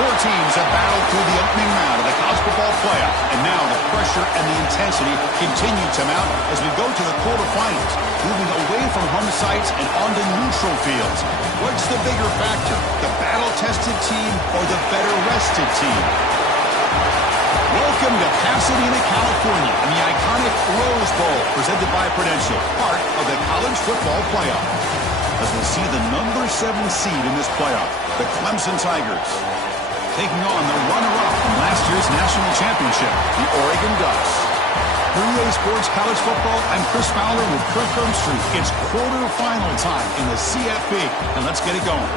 Four teams have battled through the opening round of the college football playoff, and now the pressure and the intensity continue to mount as we go to the quarterfinals, moving away from home sites and onto neutral fields. What's the bigger factor, the battle-tested team or the better-rested team? Welcome to Pasadena, California, and the iconic Rose Bowl, presented by Prudential, part of the college football playoff. As we'll see the number 7 seed in this playoff, the Clemson Tigers, taking on the runner-up from last year's national championship, the Oregon Ducks. For EA Sports College Football, I'm Chris Fowler with Kirk Herbstreit. It's quarterfinal time in the CFP, and let's get it going.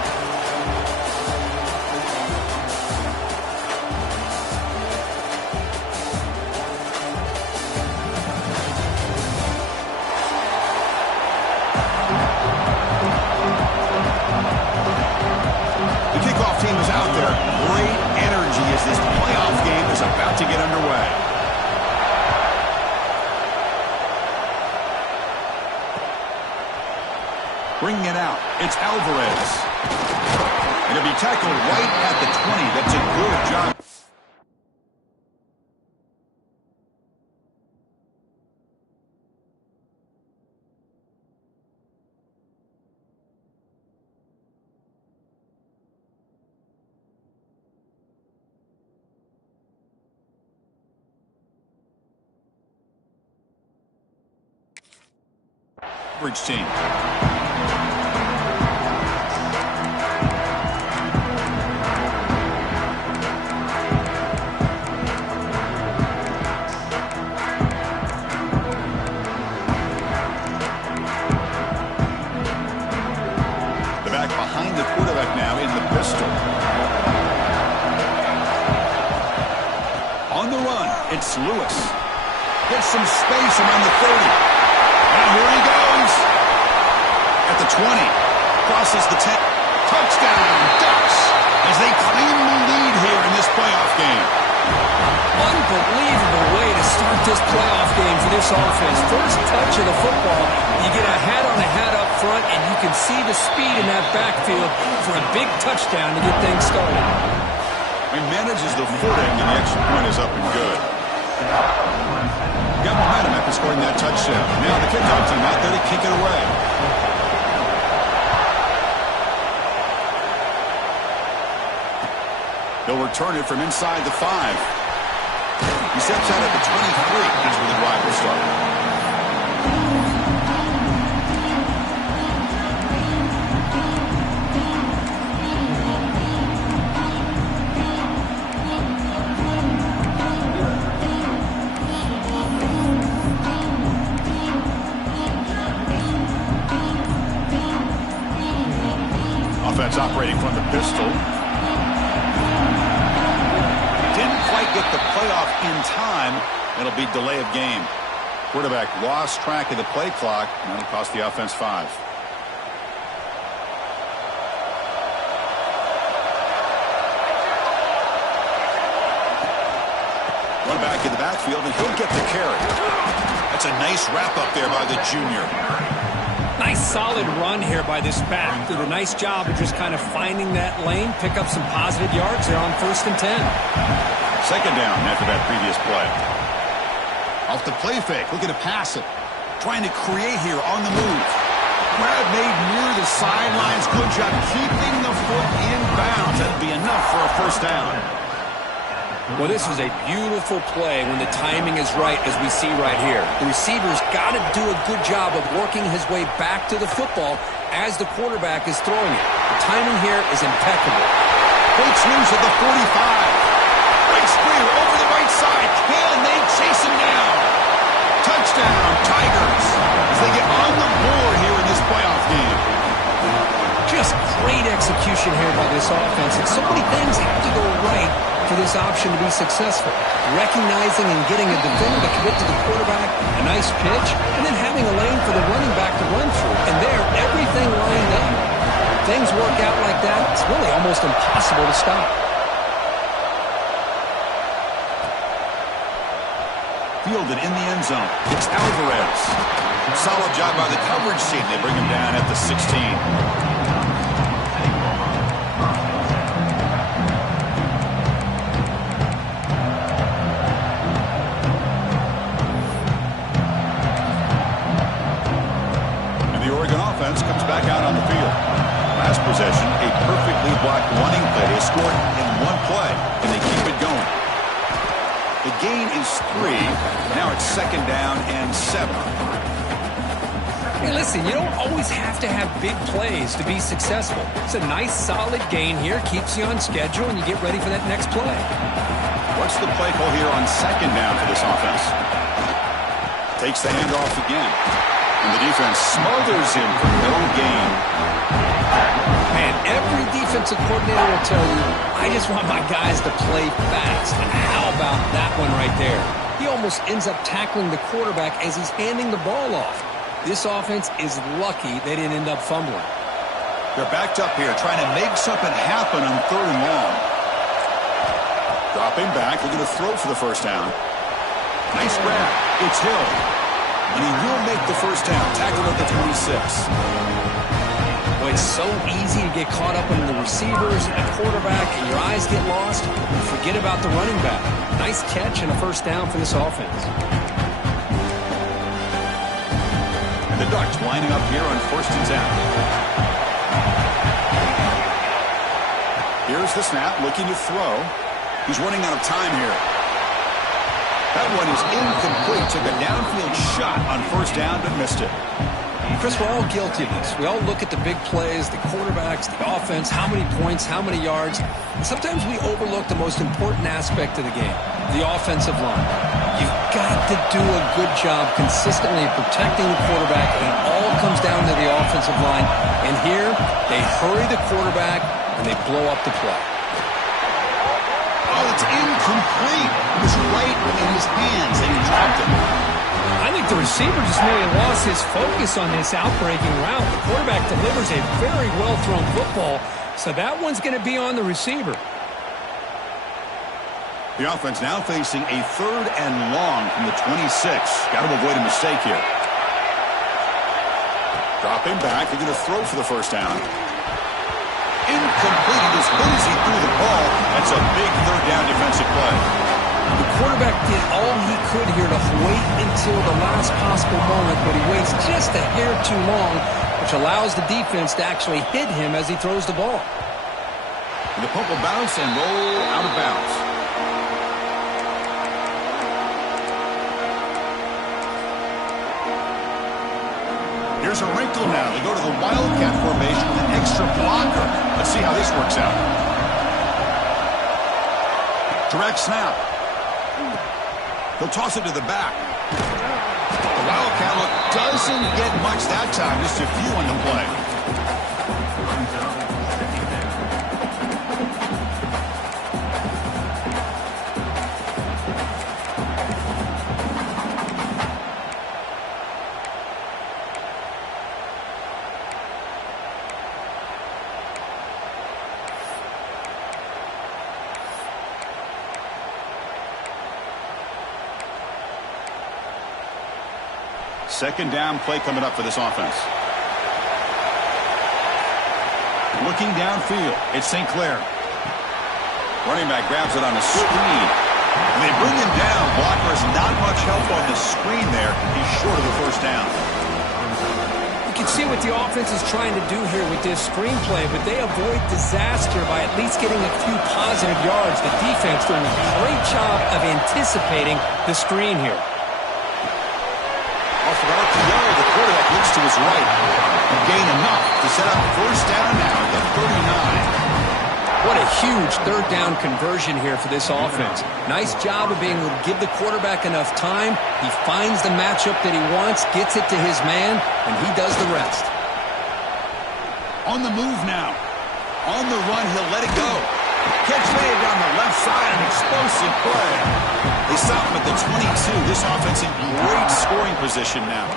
Team is out there. Great energy as this playoff game is about to get underway. Bringing it out, it's Alvarez. And it'll be tackled right at the 20. That's a good job. Team. The back behind the quarterback now in the pistol. On the run, it's Lewis. Gets some space around the 30. Now here he goes. At the 20. Crosses the 10. Touchdown, Ducks, as they claim the lead here in this playoff game. Unbelievable way to start this playoff game for this offense. First touch of the football, you get a hat-on-a-hat up front, and you can see the speed in that backfield for a big touchdown to get things started. He manages the footing, and the extra point is up and good. Got momentum after scoring that touchdown. Now the kickoff team out there to kick it away. He'll return it from inside the 5. He steps out at the 23. That's where the drive will start. Offense operating from the pistol. Didn't quite get the playoff in time. It'll be delay of game. Quarterback lost track of the play clock, and that'll cost the offense 5. Run back in the backfield, and he'll get the carry. That's a nice wrap up there by the junior. Nice solid run here by this back. Did a nice job of just kind of finding that lane, pick up some positive yards there on 1st and 10. Second down after that previous play. Off the play fake, looking to pass it. Trying to create here on the move. Grab made near the sidelines. Good job keeping the foot in bounds. That'll be enough for a first down. Well, this is a beautiful play when the timing is right, as we see right here. The receiver's got to do a good job of working his way back to the football as the quarterback is throwing it. The timing here is impeccable. Breaks loose at the 45. Breaks free over the right side. Can they chase him down? Touchdown, Tigers, as they get on the board here in this playoff game. Just great execution here by this offense. And so many things have to go right for this option to be successful. Recognizing and getting a defender to commit to the quarterback, a nice pitch, and then having a lane for the running back to run through. And there, everything lined up. Things work out like that, it's really almost impossible to stop. Fielded in the end zone. It's Alvarez. Solid job by the coverage team. They bring him down at the 16. first 3. Now it's 2nd down and 7. Hey, listen, you don't always have to have big plays to be successful. It's a nice, solid gain here. Keeps you on schedule, and you get ready for that next play. What's the play call here on 2nd down for this offense? Takes the handoff again. And the defense smothers him for no gain. Man, every defensive coordinator will tell you, I just want my guys to play fast. And how about that one right there? He almost ends up tackling the quarterback as he's handing the ball off. This offense is lucky they didn't end up fumbling. They're backed up here, trying to make something happen on 3rd and long. Dropping back, looking to throw for the first down. Nice grab. It's Hill. And he will make the first down. Tackled at the 26. Well, it's so easy to get caught up in the receivers and the quarterback, and your eyes get lost. You forget about the running back. Nice catch and a first down for this offense. And the Ducks lining up here on 1st and 10. Here's the snap, looking to throw. He's running out of time here. That one is incomplete. Took a downfield shot on 1st down, but missed it. Chris, we're all guilty of this. We all look at the big plays, the quarterbacks, the offense, how many points, how many yards. And sometimes we overlook the most important aspect of the game, the offensive line. You've got to do a good job consistently protecting the quarterback, and it all comes down to the offensive line. And here, they hurry the quarterback, and they blow up the play. Oh, it's incomplete. It was right in his hands, and he dropped it. I think the receiver just may have lost his focus on this outbreaking route. The quarterback delivers a very well-thrown football, so that one's going to be on the receiver. The offense now facing a 3rd and long from the 26. Got to avoid a mistake here. Dropping back, they're going to throw for the first down. Incomplete. As good as he threw the ball, that's a big 3rd down defensive play. The quarterback did all he could here to wait until the last possible moment, but he waits just a hair too long, which allows the defense to actually hit him as he throws the ball. And the punt will bounce and roll out of bounds. Here's a wrinkle now. They go to the Wildcat formation with an extra blocker. Let's see how this works out. Direct snap. He'll toss it to the back. The Wildcat look doesn't get much that time. Just a few on the play. Second down play coming up for this offense. Looking downfield, it's St. Clair. Running back grabs it on a screen. And they bring him down. Blocker has not much help on the screen there. He's short of the first down. You can see what the offense is trying to do here with this screenplay, but they avoid disaster by at least getting a few positive yards. The defense doing a great job of anticipating the screen here. Off of RPO, the quarterback looks to his right. And gain enough to set up first down now at the 39. What a huge 3rd down conversion here for this offense. Nice job of being able to give the quarterback enough time. He finds the matchup that he wants, gets it to his man, and he does the rest. On the move now. On the run, he'll let it go. Catch made down the left side, an explosive play. They stop him at the 22. This offense in great scoring position now.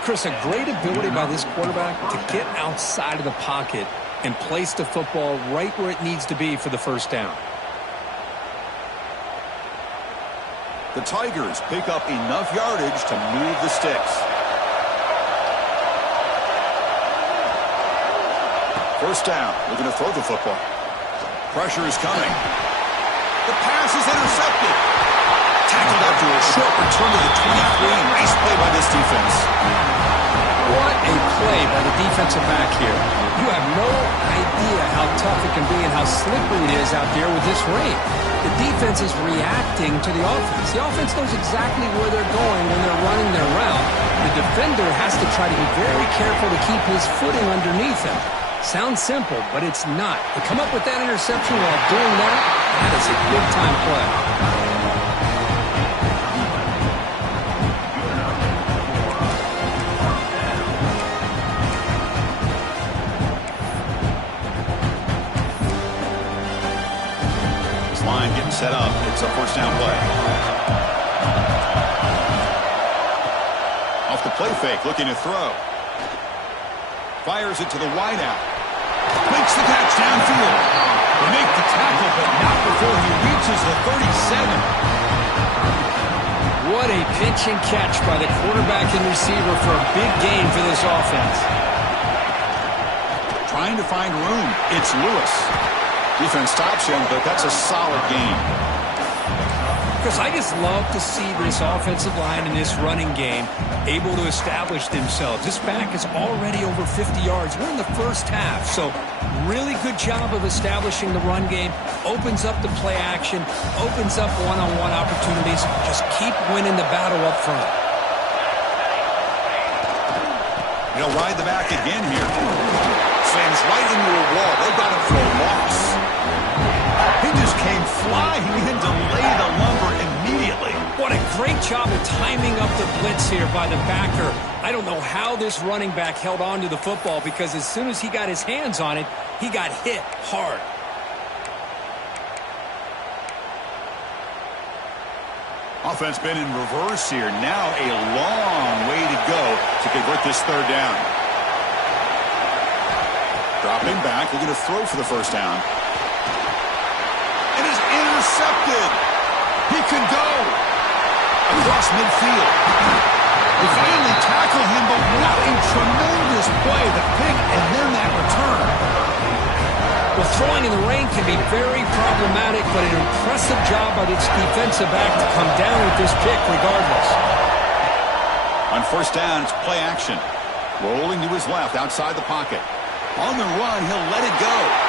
Chris, a great ability by this quarterback to get outside of the pocket and place the football right where it needs to be for the first down. The Tigers pick up enough yardage to move the sticks. First down, looking to throw the football. Pressure is coming. The pass is intercepted. Tackled after a short return to the 23. Nice play by this defense. What a play by the defensive back here. You have no idea how tough it can be and how slippery it is out there with this rain. The defense is reacting to the offense. The offense knows exactly where they're going when they're running their route. The defender has to try to be very careful to keep his footing underneath him. Sounds simple, but it's not. To come up with that interception while doing that, that is a big-time play. Line getting set up. It's a first down play. Off the play fake, looking to throw. Fires it to the wideout. Makes the catch downfield. They make the tackle, but not before he reaches the 37. What a pitch and catch by the quarterback and receiver for a big gain for this offense. Trying to find room. It's Lewis. Defense stops him, but that's a solid game. Chris, I just love to see this offensive line in this running game able to establish themselves. This back is already over 50 yards. We're in the first half, so really good job of establishing the run game. Opens up the play action, opens up one-on-one opportunities. Just keep winning the battle up front. He'll ride the back again here. Slams right into a wall. They got him for a loss. He just came flying in to lay the lumber immediately. What a great job of timing up the blitz here by the backer. I don't know how this running back held on to the football because as soon as he got his hands on it, he got hit hard. Offense been in reverse here. Now a long way to go to convert this third down. Dropping back, looking to throw for the first down. It is intercepted. He can go across midfield. They finally tackle him, but what a tremendous play. The pick and then that return. Well, throwing in the rain can be very problematic, but an impressive job by this defensive back to come down with this pick regardless. On first down, it's play action. Rolling to his left outside the pocket. On the run, he'll let it go.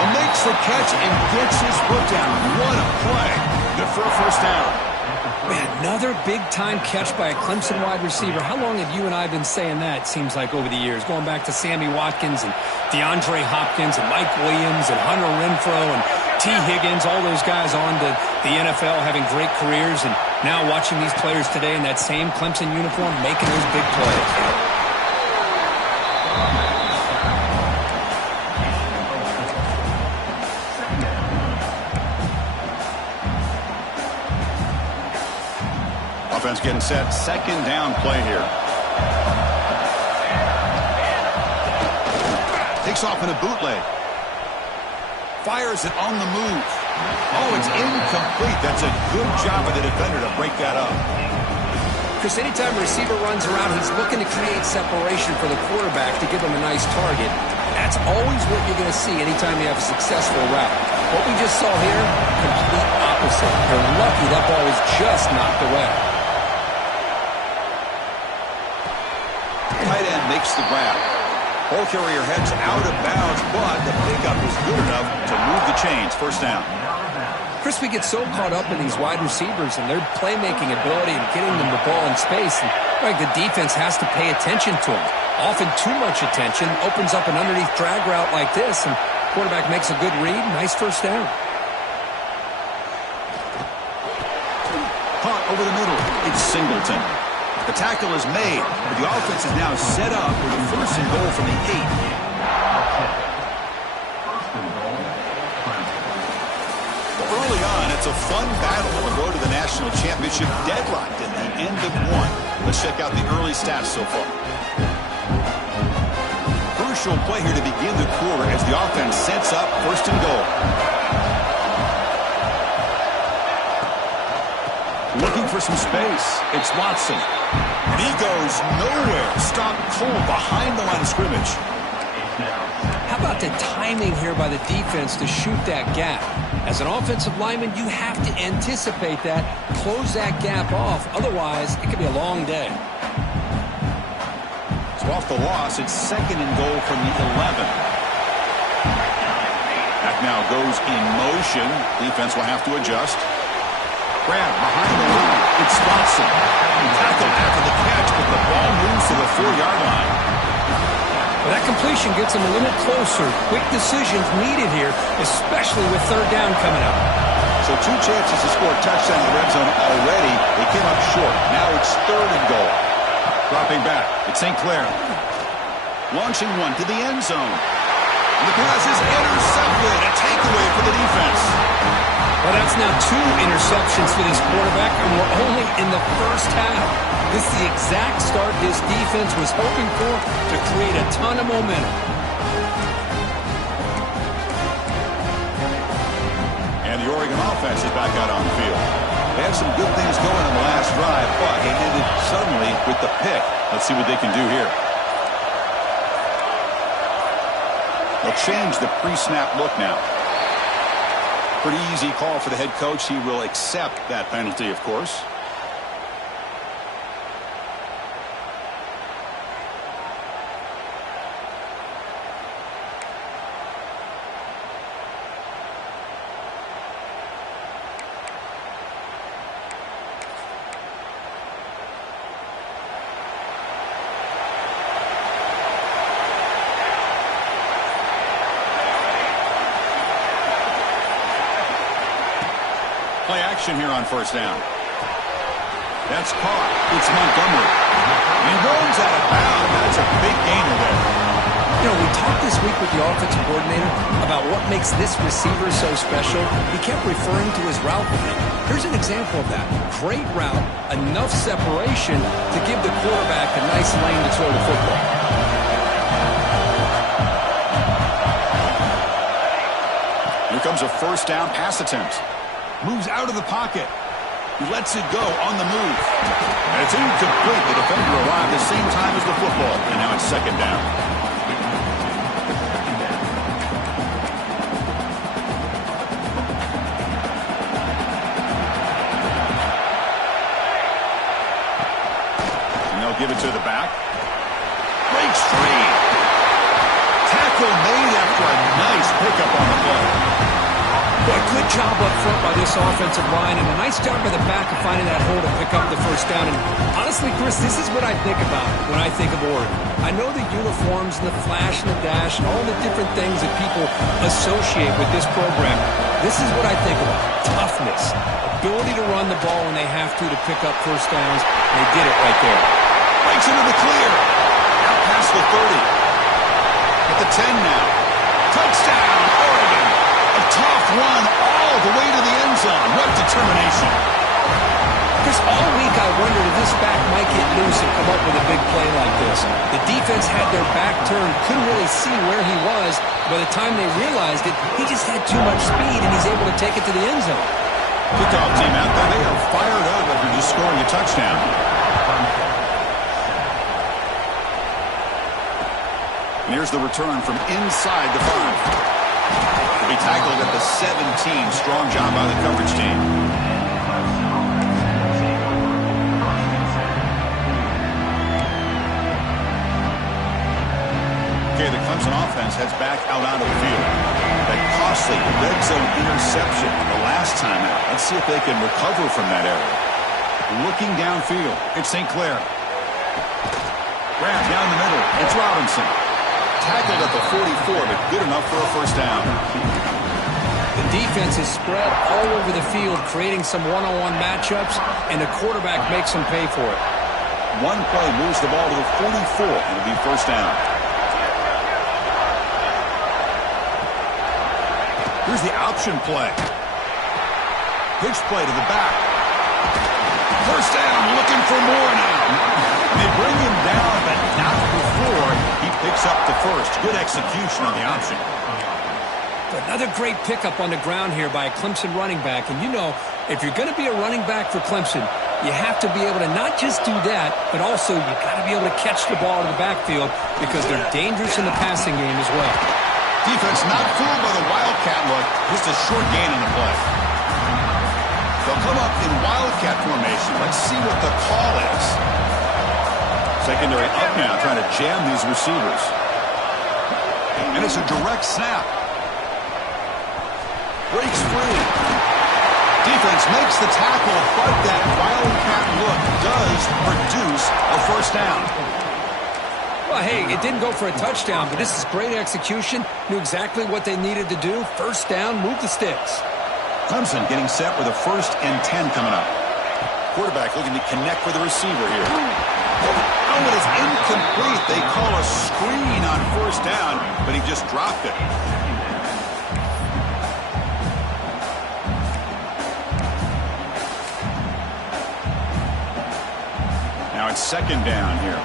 And makes the catch and gets his foot down. What a play. Good for a first down. Man, another big-time catch by a Clemson wide receiver. How long have you and I been saying that, seems like, over the years? Going back to Sammy Watkins and DeAndre Hopkins and Mike Williams and Hunter Renfrow and T. Higgins, all those guys on to the NFL having great careers. And now watching these players today in that same Clemson uniform making those big plays. Offense getting set. Second down play here. Takes off in a bootleg. Fires it on the move. Oh, it's incomplete. That's a good job of the defender to break that up. Chris, anytime a receiver runs around, he's looking to create separation for the quarterback to give him a nice target. That's always what you're going to see anytime you have a successful route. What we just saw here, complete opposite. They're lucky that ball was just knocked away. Tight end makes the grab. Ball carrier heads out of bounds, but the pickup is good enough to move the chains. First down. Chris, we get so caught up in these wide receivers and their playmaking ability and getting them the ball in space. And like the defense has to pay attention to them. Often too much attention. Opens up an underneath drag route like this, and quarterback makes a good read. Nice first down. Caught over the middle. It's Singleton. The tackle is made, but the offense is now set up with a first and goal from the 8. Well, early on, it's a fun battle on the road to the national championship, deadlocked at the end of one. Let's check out the early stats so far. Crucial play here to begin the quarter as the offense sets up first and goal. Looking for some space. It's Watson. And he goes nowhere. Stop cold behind the line of scrimmage. How about the timing here by the defense to shoot that gap? As an offensive lineman, you have to anticipate that, close that gap off. Otherwise, it could be a long day. So off the loss, it's 2nd and goal from the 11. That now goes in motion. Defense will have to adjust. Grab behind the line. It spots him. Tackled after the catch, but the ball moves to the 4-yard line. Well, that completion gets him a little closer. Quick decisions needed here, especially with 3rd down coming up. So 2 chances to score a touchdown in the red zone already. They came up short. Now it's 3rd and goal. Dropping back. It's St. Clair. Launching one to the end zone. And the pass is intercepted. A takeaway for the defense. Well, that's now 2 interceptions for this quarterback, and we're only in the first half. This is the exact start this defense was hoping for to create a ton of momentum. And the Oregon offense is back out on the field. They had some good things going on the last drive, but it ended suddenly with the pick. Let's see what they can do here. They'll change the pre-snap look now. Pretty easy call for the head coach. He will accept that penalty, of course. Play action here on 1st down. That's caught. It's Montgomery. He runs out of bounds. That's a big gainer there. You know, we talked this week with the offensive coordinator about what makes this receiver so special. He kept referring to his route running. Here's an example of that. Great route, enough separation to give the quarterback a nice lane to throw the football. Here comes a 1st down pass attempt. Moves out of the pocket. He lets it go on the move. And it's incomplete. The defender arrived the same time as the football. And now it's 2nd down. And they'll give it to the back. Breaks free. Tackle made after a nice pickup on the play. Boy, good job up front by this offensive line, and a nice job by the back of finding that hole to pick up the 1st down. And honestly, Chris, this is what I think about when I think of Oregon. I know the uniforms and the flash and the dash and all the different things that people associate with this program. This is what I think about. Toughness, ability to run the ball when they have to pick up 1st downs, and they did it right there. Breaks into the clear. Out past the 30. At the 10 now. Touchdown, Oregon. A tough run all the way to the end zone. What determination. Chris, all week I wondered if this back might get loose and come up with a big play like this. The defense had their back turned, couldn't really see where he was. By the time they realized it, he just had too much speed, and he's able to take it to the end zone. Kickoff team out there. They are fired up after just scoring a touchdown. And here's the return from inside the 5. He tackled at the 17. Strong job by the coverage team. Okay, the Clemson offense heads back out onto the field. That costly red zone interception the last time out. Let's see if they can recover from that error. Looking downfield, it's St. Clair. Grab down the middle, it's Robinson. Tackled at the 44, but good enough for a 1st down. The defense is spread all over the field, creating some one-on-one matchups, and the quarterback makes them pay for it. One play moves the ball to the 44, and it'll be 1st down. Here's the option play. Pitch play to the back. 1st down, looking for more now. They bring him down, but not before he picks up the 1st. Good execution on the option. Another great pickup on the ground here by a Clemson running back. And you know, if you're going to be a running back for Clemson, you have to be able to not just do that, but also you got to be able to catch the ball in the backfield because they're dangerous in the passing game as well. Defense not fooled by the Wildcat look. Just a short gain on the play. They'll come up in Wildcat formation. Let's see what the call is. Secondary up now, trying to jam these receivers. And it's a direct snap. Breaks free. Defense makes the tackle, but that wildcat look does produce a first down. Well, hey, it didn't go for a touchdown, but this is great execution. Knew exactly what they needed to do. First down, move the sticks. Clemson getting set with a 1st and 10 coming up. Quarterback looking to connect with the receiver here. Oh, it is incomplete. They call a screen on 1st down, but he just dropped it. Now it's 2nd down here.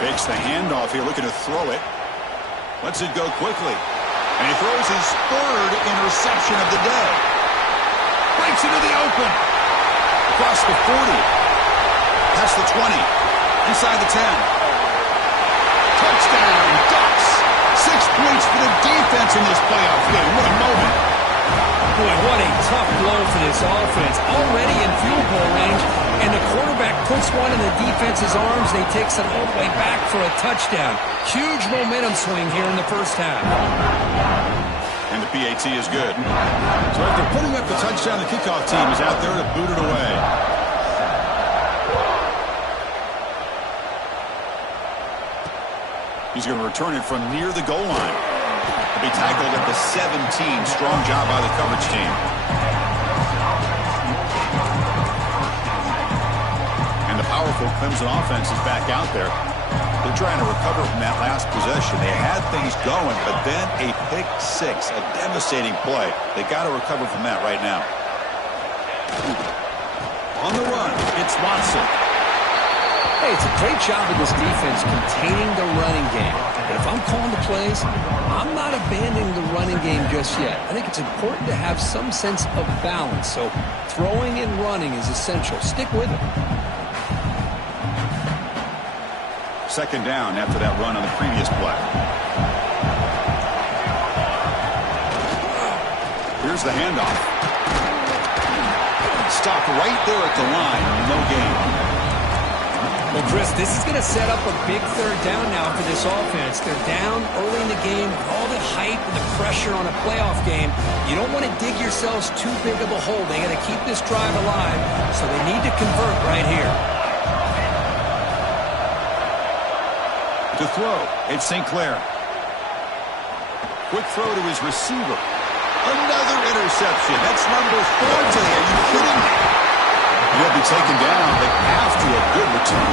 Fakes the handoff here, looking to throw it. Lets it go quickly. And he throws his 3rd interception of the day. Breaks into the open. Across the 40. Past the 20. Inside the 10. Touchdown, Ducks. 6 points for the defense in this playoff game. What a moment. Boy, what a tough blow for this offense. Already in field goal range, and the quarterback puts one in the defense's arms, and he takes it all the way back for a touchdown. Huge momentum swing here in the first half. And the PAT is good. So after putting up the touchdown, the kickoff team is out there to boot it away. He's going to return it from near the goal line. He'll be tackled at the 17. Strong job by the coverage team. And the powerful Clemson offense is back out there. They're trying to recover from that last possession. They had things going, but then a pick 6, a devastating play. They got to recover from that right now. On the run, it's Watson. Hey, it's a great job of this defense containing the running game. But if I'm calling the plays, I'm not abandoning the running game just yet. I think it's important to have some sense of balance. So throwing and running is essential. Stick with it. 2nd down after that run on the previous play. Here's the handoff. Stopped right there at the line. No gain. Well, Chris, this is going to set up a big 3rd down now for this offense. They're down early in the game with all the hype and the pressure on a playoff game. You don't want to dig yourselves too big of a hole. They got to keep this drive alive, so they need to convert right here. To throw, it's St. Clair. Quick throw to his receiver. Another interception. That's number 4 today. Are you kidding me? He'll be taken down, but after a good return.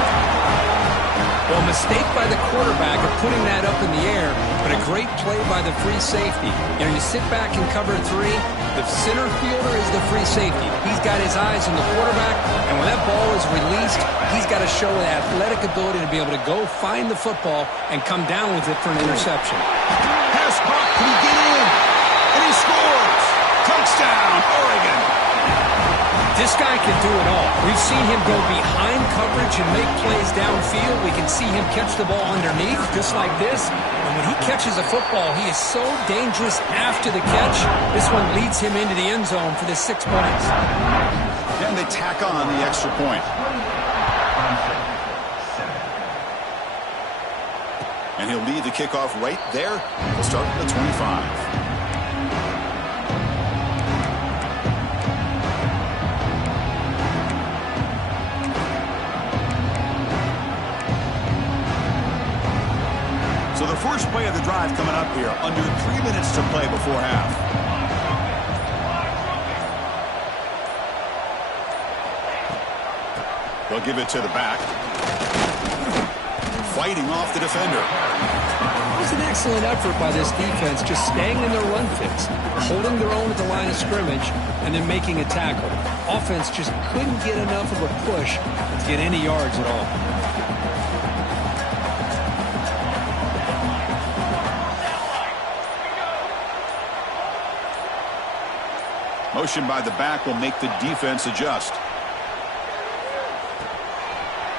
Well, mistake by the quarterback of putting that up in the air, but a great play by the free safety. You know, you sit back and cover 3. The center fielder is the free safety. He's got his eyes on the quarterback, and when that ball is released, he's got to show the athletic ability to be able to go find the football and come down with it for an interception. Pass caught. Can he get in? And he scores. Touchdown, Oregon. This guy can do it all. We've seen him go behind coverage and make plays downfield. We can see him catch the ball underneath, just like this. And when he catches a football, he is so dangerous after the catch. This one leads him into the end zone for the 6 points. And they tack on the extra point. And he'll lead the kickoff right there. He'll start at the 25. So the first play of the drive coming up here, under 3 minutes to play before half. They'll give it to the back. Fighting off the defender. It was an excellent effort by this defense, just staying in their run fits, holding their own at the line of scrimmage, and then making a tackle. Offense just couldn't get enough of a push to get any yards at all. Motion by the back will make the defense adjust.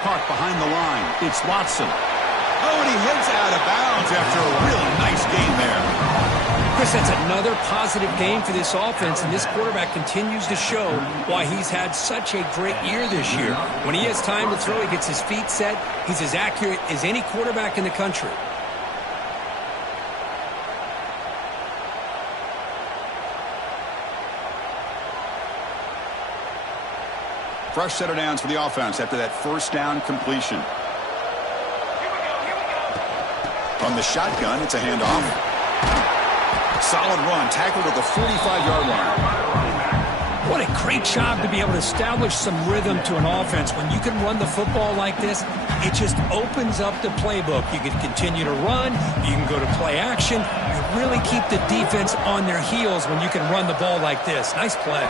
Park behind the line. It's Watson. Oh, and he heads out of bounds after a really nice game there. Chris, that's another positive game for this offense, and this quarterback continues to show why he's had such a great year this year. When he has time to throw, he gets his feet set. He's as accurate as any quarterback in the country. Fresh set of downs for the offense after that first down completion. From the shotgun, it's a handoff. Solid run, tackled at the 45-yard line. What a great job to be able to establish some rhythm to an offense. When you can run the football like this, it just opens up the playbook. You can continue to run. You can go to play action. You really keep the defense on their heels when you can run the ball like this. Nice play.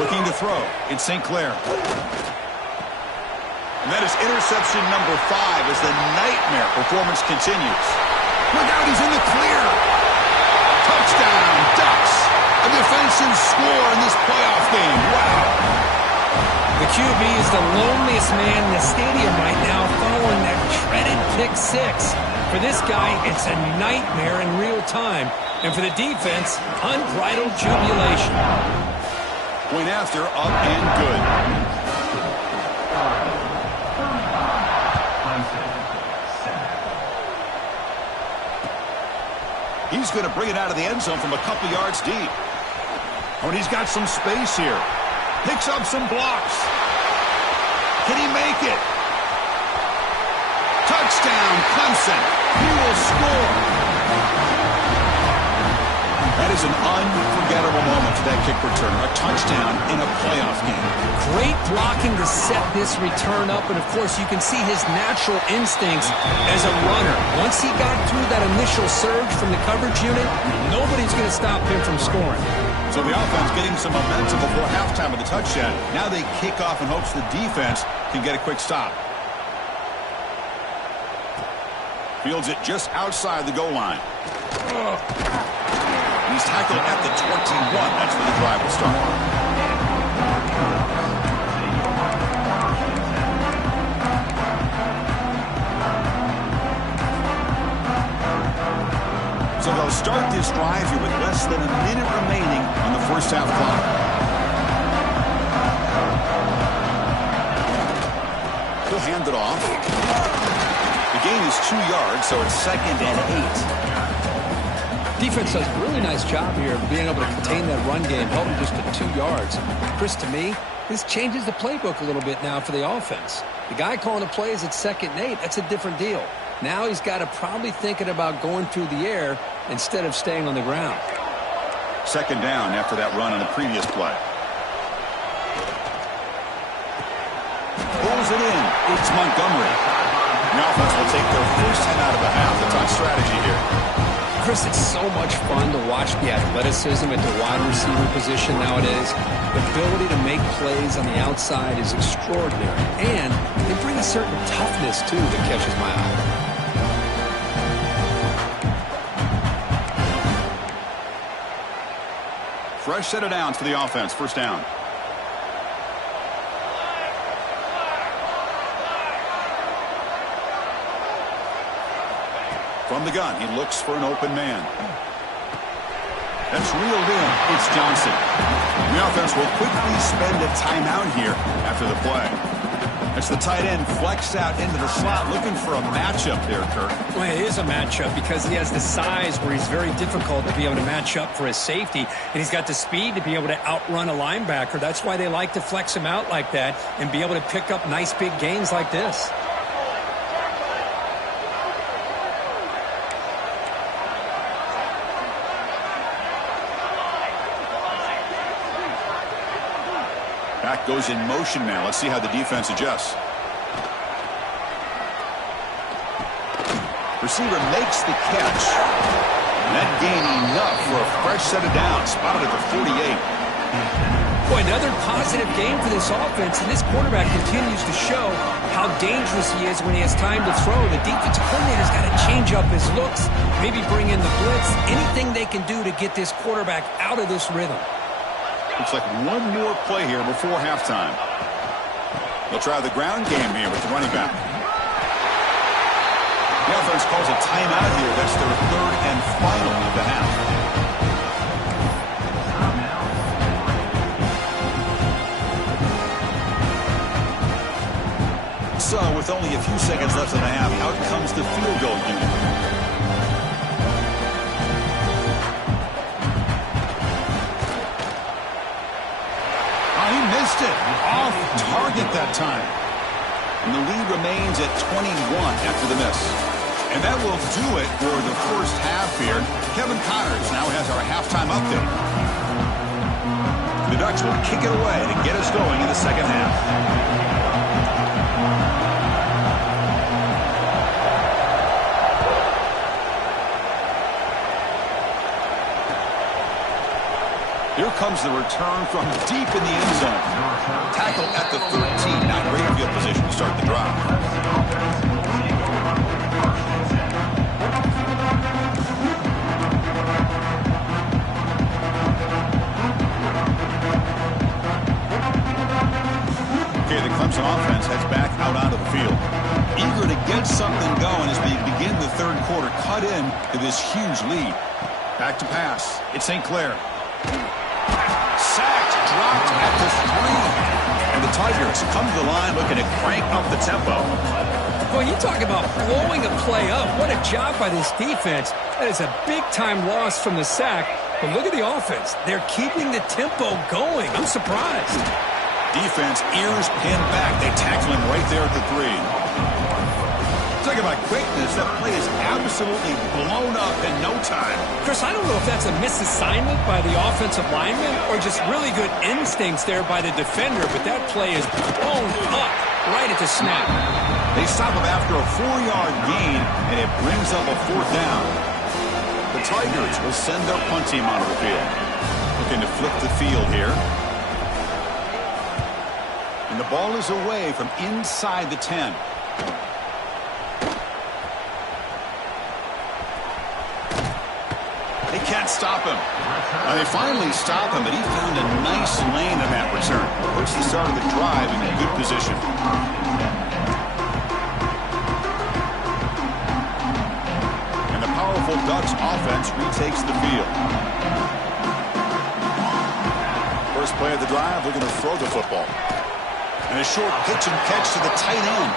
Looking to throw. It's St. Clair. And that is interception number 5 as the nightmare performance continues. Look out, he's in the clear. Touchdown, Ducks. A defensive score in this playoff game. Wow. The QB is the loneliest man in the stadium right now following that dreaded pick 6. For this guy, it's a nightmare in real time. And for the defense, unbridled jubilation. Point after, up and good. He's going to bring it out of the end zone from a couple yards deep. Oh, and he's got some space here. Picks up some blocks. Can he make it? Touchdown, Clemson. He will score. That is an unforgettable moment for that kick returner. A touchdown in a playoff game. Great blocking to set this return up. And, of course, you can see his natural instincts as a runner. Once he got through that initial surge from the coverage unit, nobody's going to stop him from scoring. So the offense getting some momentum before halftime with the touchdown. Now they kick off in hopes the defense can get a quick stop. Fields it just outside the goal line. He's tackled at the 21. That's where the drive will start. So they'll start this drive here with less than a minute remaining on the first half clock. He'll hand it off. The gain is 2 yards, so it's 2nd and 8. Defense does a really nice job here of being able to contain that run game, held him just to 2 yards. Chris, to me, this changes the playbook a little bit now for the offense. The guy calling the plays at 2nd and 8, that's a different deal. Now he's got to probably thinking about going through the air instead of staying on the ground. 2nd down after that run on the previous play. Pulls it in. It's Montgomery. The offense will take their first 10 out of the half. The top strategy here. Chris, it's so much fun to watch the athleticism at the wide receiver position nowadays. The ability to make plays on the outside is extraordinary. And they bring a certain toughness, too, that catches my eye. Fresh set of downs for the offense. First down. From the gun, he looks for an open man. That's reeled in. It's Johnson. The offense will quickly spend a timeout here after the play. That's the tight end flexed out into the slot, looking for a matchup there, Kirk. Well, it is a matchup because he has the size where he's very difficult to be able to match up for his safety, and he's got the speed to be able to outrun a linebacker. That's why they like to flex him out like that and be able to pick up nice big gains like this. Back goes in motion now. Let's see how the defense adjusts. Receiver makes the catch. And that gain enough for a fresh set of downs. Spotted at the 48. Boy, another positive game for this offense, and this quarterback continues to show how dangerous he is when he has time to throw. The defensive coordinator's got to change up his looks, maybe bring in the blitz, anything they can do to get this quarterback out of this rhythm. Looks like one more play here before halftime. They'll try the ground game here with the running back. The offense calls a timeout here. That's their 3rd and final of the half. So with only a few seconds left in the half, out comes the field goal unit. Oh, he missed it. Off target that time. And the lead remains at 21 after the miss. And that will do it for the first half here. Kevin Connors now has our halftime update. The Ducks will kick it away to get us going in the second half. Here comes the return from deep in the end zone. Tackle at the 13. Now great field position to start the drive. Okay, the Clemson offense heads back out onto the field. Eager to get something going as we begin the third quarter. Cut in to this huge lead. Back to pass. It's St. Clair. Sacked, dropped at the 3. And the Tigers come to the line looking to crank up the tempo. Well, you talk about blowing a play up. What a job by this defense. That is a big-time loss from the sack. But look at the offense. They're keeping the tempo going. I'm surprised. Defense, ears pinned back. They tackle him right there at the 3. Talking about quickness, that play is absolutely blown up in no time. Chris, I don't know if that's a misassignment by the offensive lineman or just really good instincts there by the defender, but that play is blown up right at the snap. They stop him after a 4-yard gain, and it brings up a 4th down. The Tigers will send their punt team onto the field. Looking to flip the field here. And the ball is away from inside the 10. They can't stop him. They finally stop him, but he found a nice lane in that return. First, he started the drive in a good position. And the powerful Ducks offense retakes the field. First play of the drive, looking to throw the football. And a short pitch and catch to the tight end.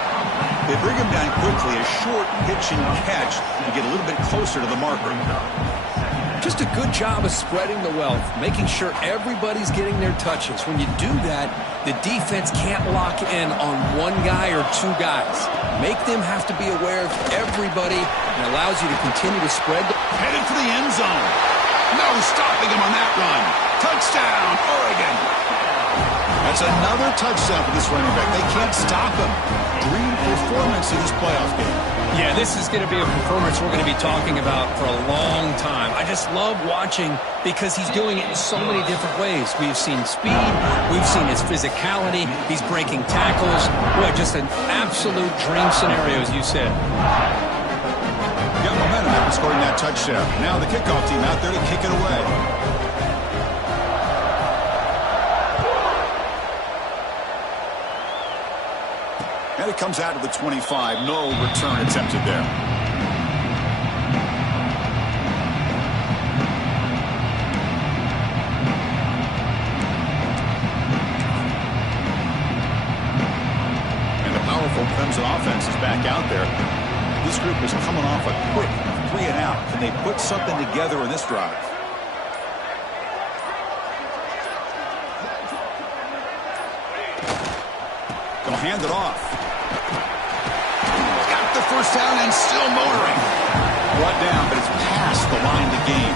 They bring him down quickly, a short pitch and catch to get a little bit closer to the marker. Just a good job of spreading the wealth, making sure everybody's getting their touches. When you do that, the defense can't lock in on one guy or two guys. Make them have to be aware of everybody and allows you to continue to spread. Headed for the end zone. No stopping him on that run. Touchdown, Oregon. That's another touchdown for this running back. They can't stop him. Dream performance in this playoff game. Yeah, this is going to be a performance we're going to be talking about for a long time. I just love watching because he's doing it in so many different ways. We've seen speed. We've seen his physicality. He's breaking tackles. Boy, just an absolute dream scenario, as you said. Got momentum after scoring that touchdown. Now the kickoff team out there to kick it away. And it comes out of the 25. No return attempted there. And the powerful Clemson offense is back out there. This group is coming off a quick 3 and out. Can they put something together in this drive? They'll hand it off. Got the first down and still motoring. Brought down, but it's past the line to gain.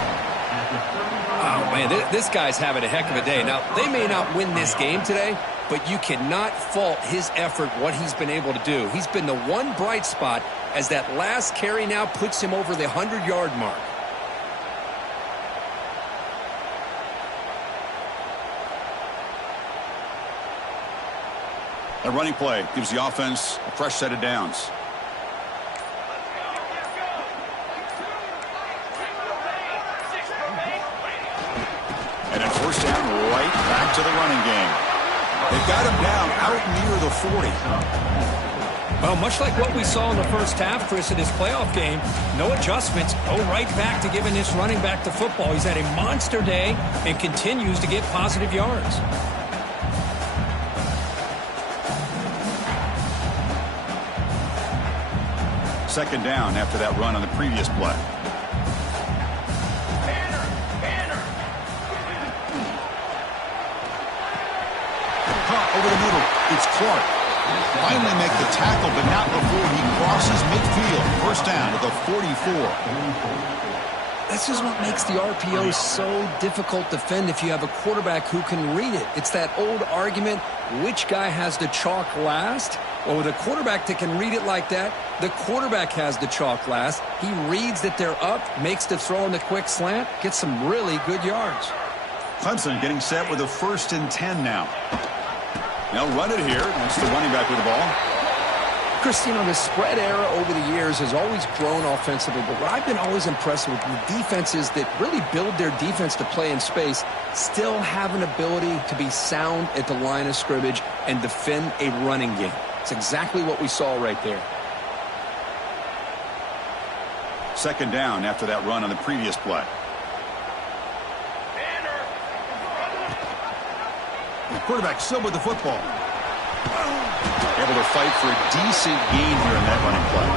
Oh, man, this guy's having a heck of a day. Now, they may not win this game today, but you cannot fault his effort, what he's been able to do. He's been the one bright spot as that last carry now puts him over the 100-yard mark. A running play gives the offense a fresh set of downs. And then first down right back to the running game. They've got him down out near the 40. Well, much like what we saw in the first half, Chris, in this playoff game, no adjustments, go right back to giving this running back the football. He's had a monster day and continues to get positive yards. Second down after that run on the previous play. Over the middle, it's Clark. Finally make the tackle, but not before he crosses midfield. First down at the 44. This is what makes the RPO so difficult to defend if you have a quarterback who can read it. It's that old argument, which guy has the chalk last? Well, with a quarterback that can read it like that, the quarterback has the chalk last. He reads that they're up, makes the throw in the quick slant, gets some really good yards. Clemson getting set with a 1st and 10 now. They'll run it here. That's the running back with the ball. Chris, you know, the spread era over the years has always grown offensively, but what I've been always impressed with the defenses that really build their defense to play in space still have an ability to be sound at the line of scrimmage and defend a running game. It's exactly what we saw right there. Second down after that run on the previous play. The quarterback still with the football. Able to fight for a decent gain here in that running play.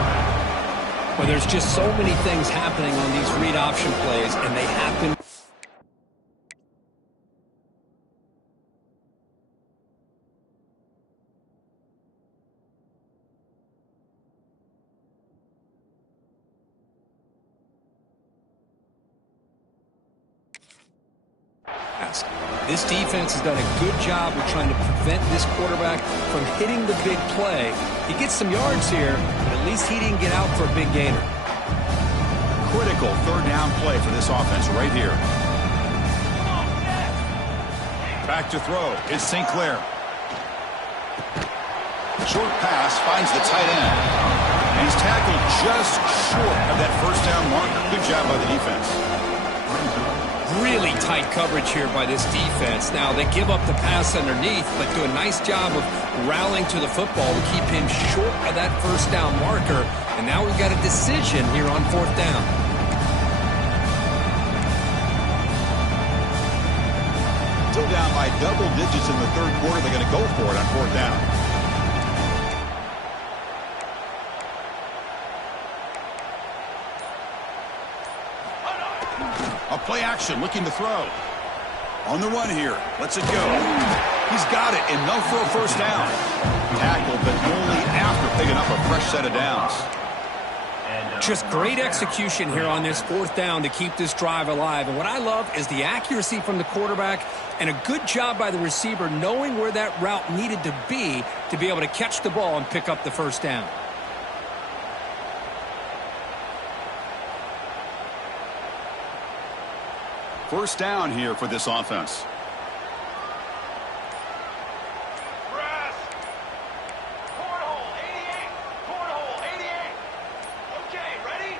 Well, there's just so many things happening on these read option plays, and they happen. This defense has done a good job of trying to prevent this quarterback from hitting the big play. He gets some yards here, but at least he didn't get out for a big gainer. Critical third down play for this offense right here. Back to throw. It's St. Clair. Short pass finds the tight end. And he's tackled just short of that first down marker. Good job by the defense. Really tight coverage here by this defense. Now, they give up the pass underneath, but do a nice job of rallying to the football to keep him short of that first down marker. And now we've got a decision here on 4th down. Still down by double digits in the third quarter. They're going to go for it on 4th down. A play action, looking to throw. On the run here. Lets it go. He's got it, and no for a first down. Tackled, but only after picking up a fresh set of downs. Just great execution here on this 4th down to keep this drive alive. And what I love is the accuracy from the quarterback and a good job by the receiver knowing where that route needed to be able to catch the ball and pick up the first down. First down here for this offense. Press. Cornhole 88. Cornhole 88. Okay, ready?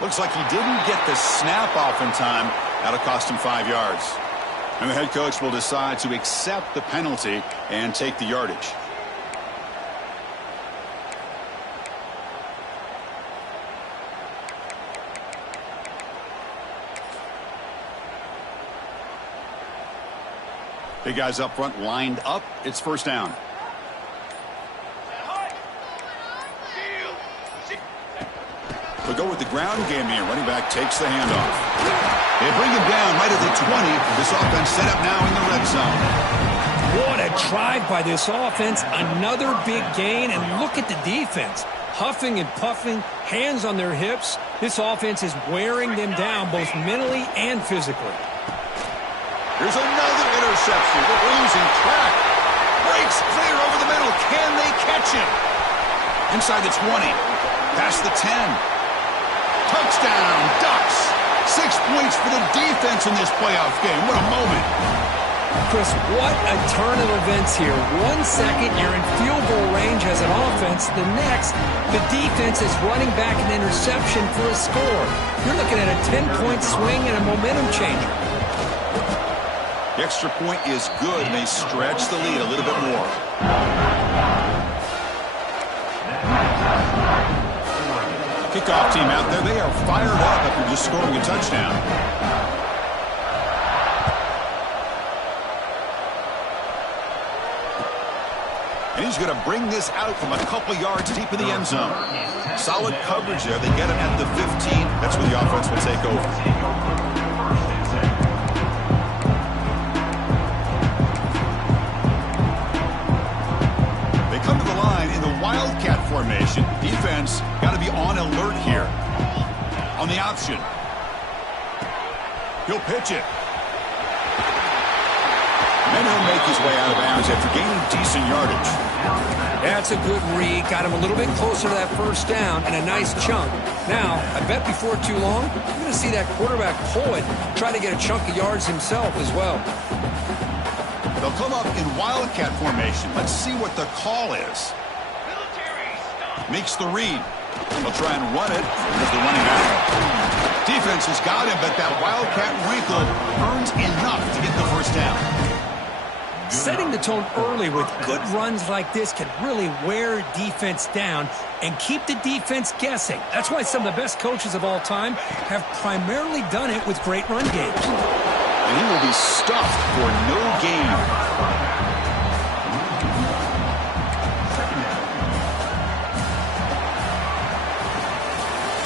Looks like he didn't get the snap off in time. That'll cost him 5 yards. And the head coach will decide to accept the penalty and take the yardage. Big guys up front lined up. It's first down. We go with the ground game here. Running back takes the handoff. They bring him down right at the 20. This offense set up now in the red zone. What a drive by this offense. Another big gain, and look at the defense. Huffing and puffing, hands on their hips. This offense is wearing them down both mentally and physically. Here's another interception. They're losing track. Breaks clear over the middle. Can they catch him? Inside the 20. Past the 10. Touchdown, Ducks. 6 points for the defense in this playoff game. What a moment. Chris, what a turn of events here. 1 second, you're in field goal range as an offense. The next, the defense is running back an interception for a score. You're looking at a 10-point swing and a momentum changer. The extra point is good, and they stretch the lead a little bit more. Kickoff team out there. They are fired up after just scoring a touchdown. And he's going to bring this out from a couple yards deep in the end zone. Solid coverage there. They get him at the 15. That's where the offense will take over. They come to the line in the Wildcat formation. Defense got to be on alert here. On the option. He'll pitch it. And he'll make his way out of bounds after gaining decent yardage. That's a good read. Got him a little bit closer to that first down and a nice chunk. Now, I bet before too long, you're going to see that quarterback pull it, try to get a chunk of yards himself as well. They'll come up in Wildcat formation. Let's see what the call is. Makes the read. They'll try and run it with the running back. Defense has got him, but that Wildcat wrinkle earns enough to get the first down. Setting the tone early with good runs like this can really wear defense down and keep the defense guessing. That's why some of the best coaches of all time have primarily done it with great run games. And he will be stuffed for no gain.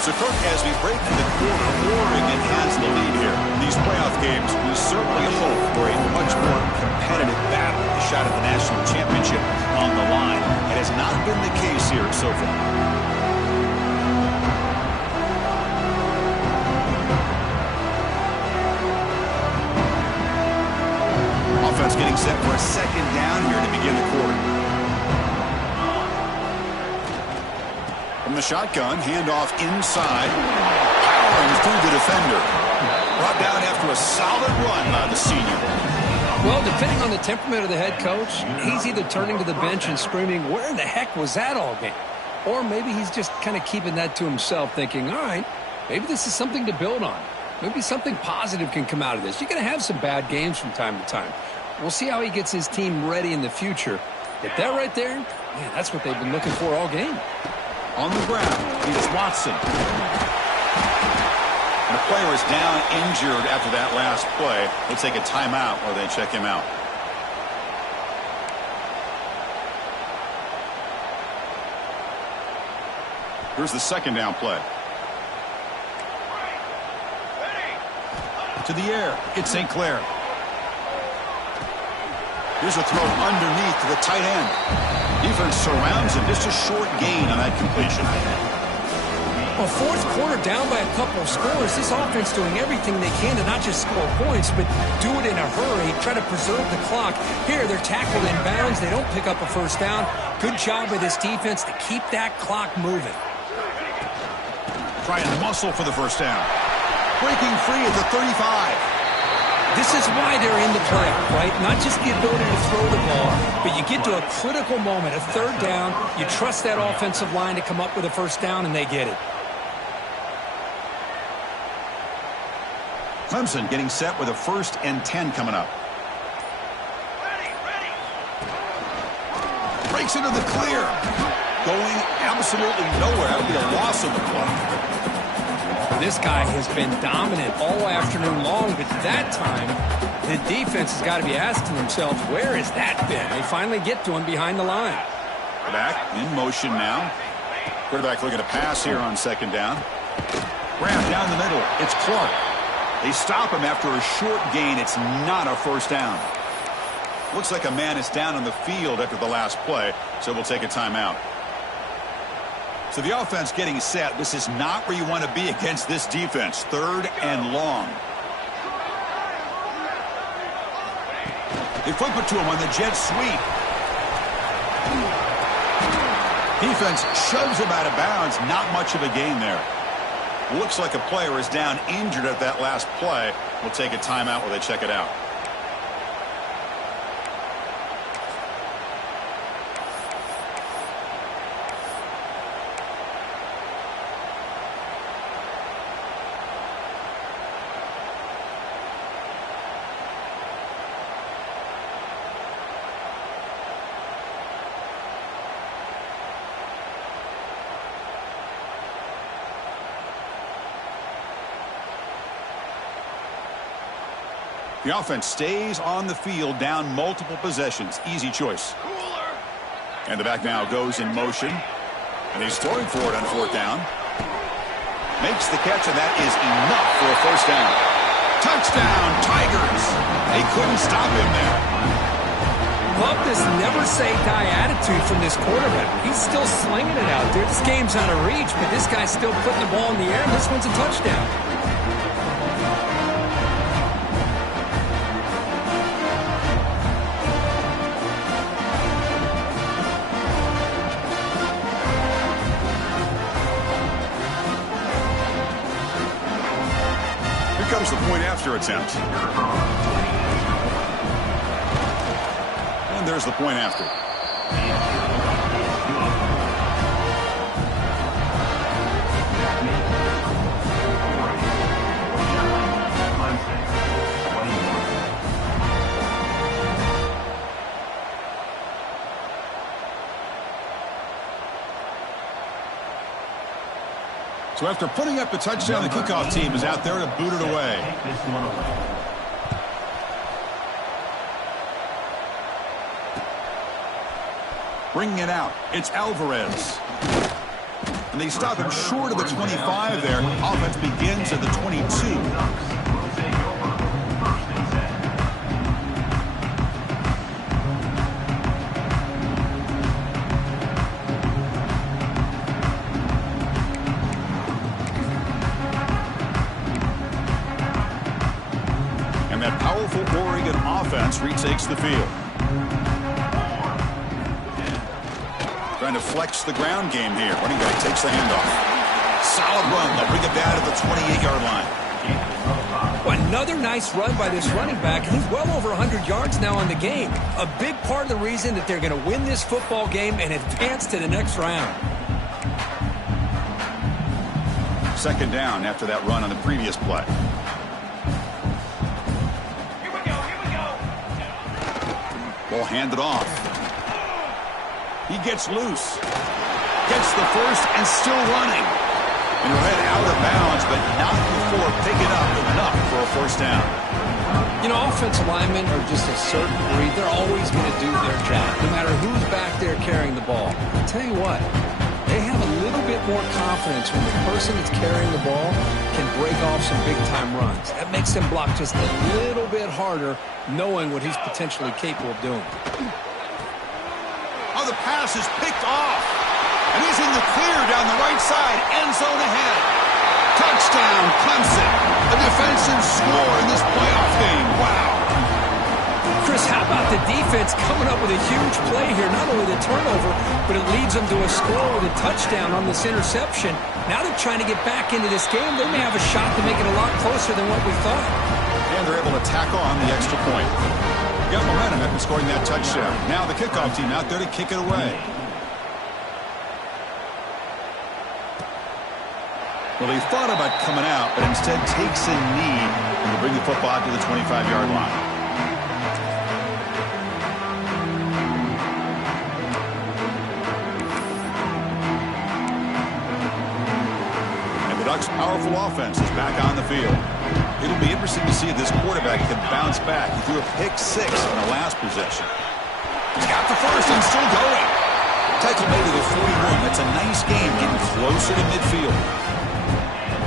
So, Kirk, as we break to the quarter, Oregon has the lead here. In these playoff games, we certainly hope for a much more competitive battle. A shot at the national championship on the line. It has not been the case here so far. Offense getting set for a second down here to begin the quarter. From the shotgun, handoff inside, powering through the defender. Brought down after a solid run by the senior. Well, depending on the temperament of the head coach, he's either turning to the bench and screaming, where in the heck was that all game? Or maybe he's just kind of keeping that to himself, thinking, all right, maybe this is something to build on. Maybe something positive can come out of this. You're going to have some bad games from time to time. We'll see how he gets his team ready in the future. But that right there, man, that's what they've been looking for all game. On the ground, it's Watson. And the player is down injured after that last play. They take a timeout or they check him out. Here's the second down play. To the air, it's St. Clair. Here's a throw underneath to the tight end. Defense surrounds him. Just a short gain on that completion. Well, fourth quarter down by a couple of scores. This offense doing everything they can to not just score points, but do it in a hurry, try to preserve the clock. Here, they're tackled in bounds. They don't pick up a first down. Good job by this defense to keep that clock moving. Try and muscle for the first down. Breaking free at the 35. This is why they're in the playoff, right? Not just the ability to throw the ball, but you get to a critical moment, a third down, you trust that offensive line to come up with a first down, and they get it. Clemson getting set with a 1st and 10 coming up. Breaks into the clear. Going absolutely nowhere. That'll be a loss of the play. This guy has been dominant all afternoon long, but that time, the defense has got to be asking themselves, where has that been? They finally get to him behind the line. Back in motion now. Quarterback looking to pass here on second down. Grab down the middle. It's Clark. They stop him after a short gain. It's not a first down. Looks like a man is down on the field after the last play, so we'll take a timeout. So the offense getting set. This is not where you want to be against this defense. 3rd and long. They flip it to him on the jet sweep. Defense shoves him out of bounds. Not much of a gain there. Looks like a player is down injured at that last play. We'll take a timeout while they check it out. The offense stays on the field, down multiple possessions. Easy choice. And the back now goes in motion. And he's throwing for it on 4th down. Makes the catch, and that is enough for a 1st down. Touchdown, Tigers. They couldn't stop him there. Love this never-say-die attitude from this quarterback. He's still slinging it out there. This game's out of reach, but this guy's still putting the ball in the air, and this one's a touchdown. Comes the point after attempt. And there's the point after. So after putting up a touchdown, the kickoff team is out there to boot it away. Bringing it out, it's Alvarez. And they stop him short of the 25 there. Offense begins at the 22. Retakes the field. Trying to flex the ground game here. Running back takes the handoff. Solid run. They'll bring it down to the 28-yard line. Well, another nice run by this running back. He's well over 100 yards now on the game. A big part of the reason that they're going to win this football game and advance to the next round. 2nd down after that run on the previous play. Ball handed off. He gets loose. Gets the first and still running. And he'll head out of bounds, but not before picking up enough for a 1st down. You know, offensive linemen are just a certain breed. They're always going to do their job, no matter who's back there carrying the ball. I'll tell you what, they have a little bit more confidence when the person that's carrying the ball can break off some big-time runs. That makes them block just a little bit harder, knowing what he's potentially capable of doing. Oh, the pass is picked off. And he's in the clear down the right side. End zone ahead. Touchdown, Clemson. A defensive score in this playoff game. Wow. Chris, how about the defense coming up with a huge play here? Not only the turnover, but it leads them to a score with a touchdown on this interception. Now they're trying to get back into this game. They may have a shot to make it a lot closer than what we thought. And they're able to tack on the extra point. Got momentum after scoring that touchdown. Now the kickoff team out there to kick it away. Well, he thought about coming out, but instead takes a knee and will bring the football out to the 25-yard line. And the Ducks' powerful offense is back on the field. It'll be interesting to see if this quarterback can bounce back. He threw a pick-6 on the last possession. He's got the first and still going. Tackle made to the 41. That's a nice game, getting closer to midfield.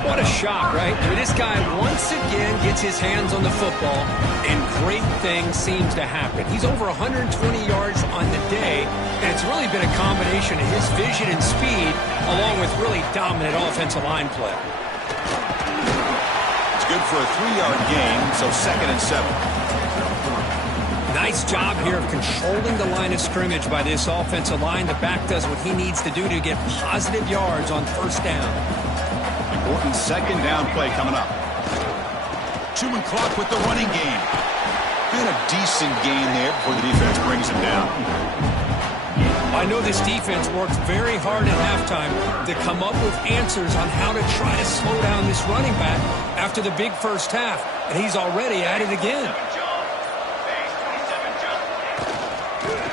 What a shock, right? I mean, this guy once again gets his hands on the football, and great things seems to happen. He's over 120 yards on the day, and it's really been a combination of his vision and speed, along with really dominant offensive line play. It's good for a 3-yard gain, so 2nd and 7. Nice job here of controlling the line of scrimmage by this offensive line. The back does what he needs to do to get positive yards on 1st down. Important 2nd down play coming up. Chewing clock with the running game. And a decent gain there before the defense brings him down. I know this defense worked very hard at halftime to come up with answers on how to try to slow down this running back after the big first half. And he's already at it again.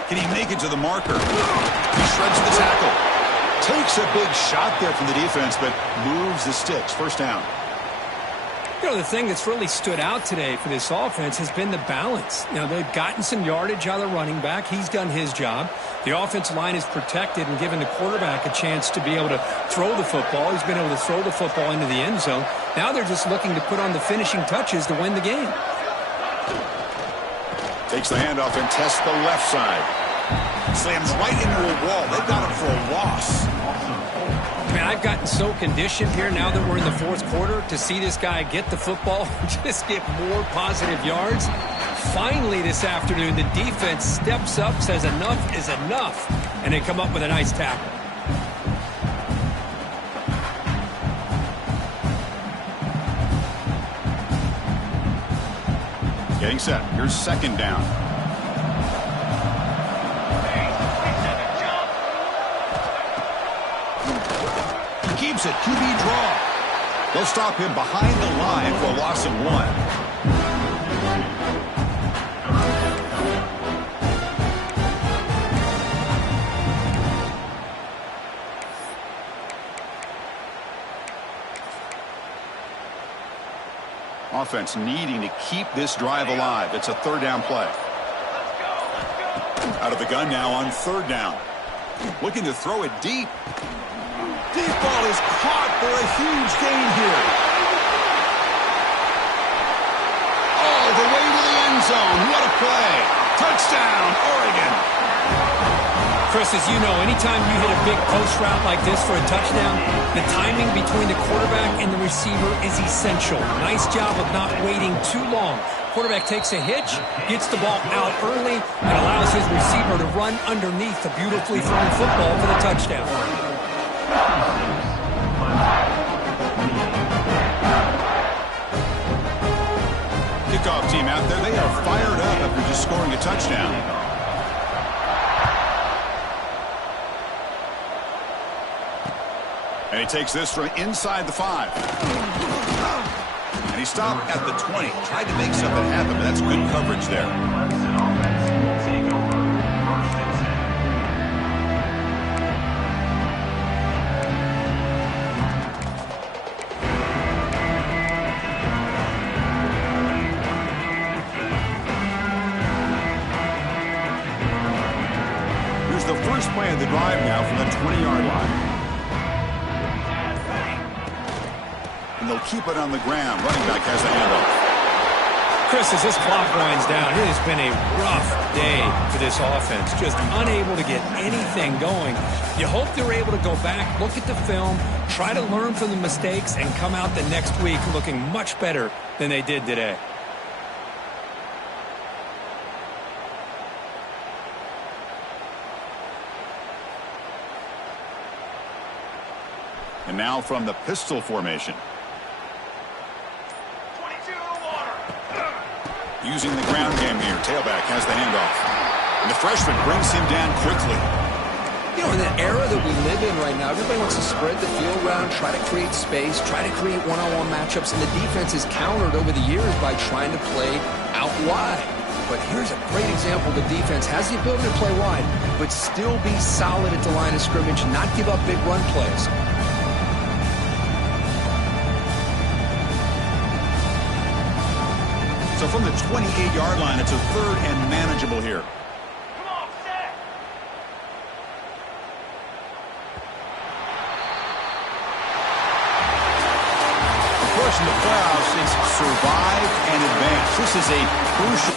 Can he make it to the marker? He shreds the tackle. Takes a big shot there from the defense, but moves the sticks. 1st down. You know, the thing that's really stood out today for this offense has been the balance. You know, they've gotten some yardage out of the running back. He's done his job. The offensive line is protected and given the quarterback a chance to be able to throw the football. He's been able to throw the football into the end zone. Now they're just looking to put on the finishing touches to win the game. Takes the handoff and tests the left side. Slams right into a wall. They've got him for a loss. Man, I've gotten so conditioned here now that we're in the fourth quarter to see this guy get the football and just get more positive yards. Finally this afternoon, the defense steps up, says enough is enough, and they come up with a nice tackle. Getting set. Here's second down. Keeps it, QB draw. They'll stop him behind the line for a loss of 1. Offense needing to keep this drive alive. It's a third down play. Out of the gun now on third down. Looking to throw it deep. Deep ball is caught for a huge gain here. All the way to the end zone. What a play. Touchdown, Oregon. Chris, as you know, anytime you hit a big post route like this for a touchdown, the timing between the quarterback and the receiver is essential. Nice job of not waiting too long. Quarterback takes a hitch, gets the ball out early, and allows his receiver to run underneath the beautifully thrown football for the touchdown. Kickoff team out there, they are fired up after just scoring a touchdown. And he takes this from inside the 5. And he stopped at the 20. Tried to make something happen, but that's good coverage there. The first play of the drive now from the 20-yard line. And they'll keep it on the ground. Running back has the handoff. Chris, as this clock winds down, it has been a rough day for this offense. Just unable to get anything going. You hope they're able to go back, look at the film, try to learn from the mistakes, and come out the next week looking much better than they did today. And now from the pistol formation. 22 to the water. Using the ground game here. Tailback has the handoff. And the freshman brings him down quickly. You know, in the era that we live in right now, everybody wants to spread the field around, try to create space, try to create one-on-one matchups, and the defense is countered over the years by trying to play out wide. But here's a great example. The defense has the ability to play wide, but still be solid at the line of scrimmage, not give up big run plays. So from the 28-yard line, it's a third and manageable here. Come on, set. Of course, in the playoffs, it's survive and advance. This is a crucial...